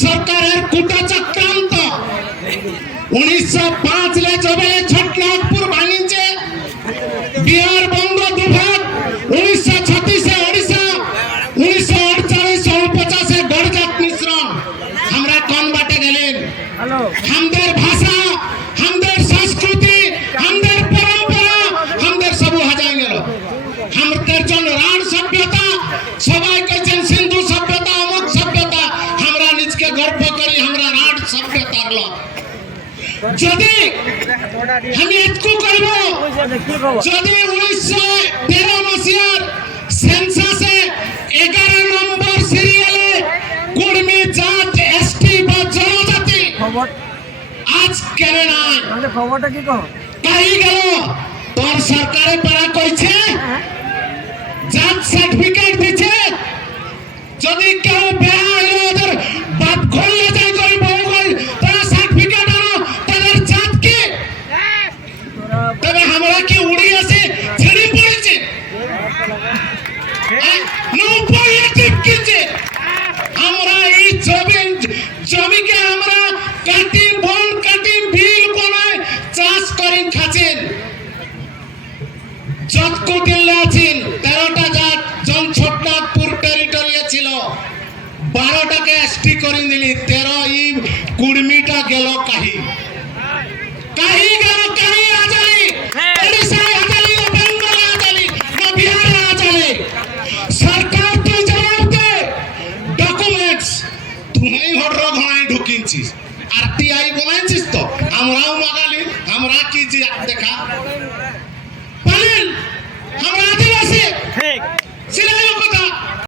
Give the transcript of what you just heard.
সরকারের কুটা চক্রান্ত 1905 ले जब छटनागपुर भांगिंचे बिहार बंग दुभाग 1936 से ओडिशा 1948 49 गणजात मिश्रण हमरा कौन बाटे गेलेन हमदेर भाषा हमदेर संस्कृति हमदेर परंपरा हमदेर सब हाजाय गेल हमदेर जन राण सभ्यता सबाई कइছেন सिंधु सभ्यता अमुक सभ्यता हमरा निज के गर्व करी हमरा राण सभ्यता लो যদি আমি এতকু করব যদি 1913 মସିহার সেন্সাসে 11 নম্বর সিরিয়ালে কুর্মী জাত এসটি বা জনজাতি আজ কেন নাই মানে খবরটা কি কও কাই গেল তোর সরকারে পারা কইছে জাত সার্টিফিকেট দিছে যদি কেউ বেয়া হইলো ওদের বাপ ঘরে যায় কই বউ কই তারা সার্টিফিকেট আনো তাদের জাত কি তবে আমরা কি উড়ি আছে ছেড়ে পড়েছে নো পলিটিক কিছে আমরা এই জমিকে আমরা কাটি বন কাটি বিল বনায় চাষ করেন খাচ্ছেন যতকু দিল্লা আছেন 13টা জাত জন ছোটনাগপুর টেরিটরিয়ে ছিল 12টাকে এসটি করে দিলি 13 ই কুর্মিটা গেল কাহি কাহি গেল কাহি আজালি ওড়িশা আজালি বেঙ্গল আজালি না বিহার আজালি সরকার তুই জবাব দে ডকুমেন্টস তুই হড় ঘনাই ঢুকিনছিস আরটিআই বনাইছিস তো আমরাও মাগালি আমরা কি যে দেখা বলেন আমরা আদিবাসী ঠিক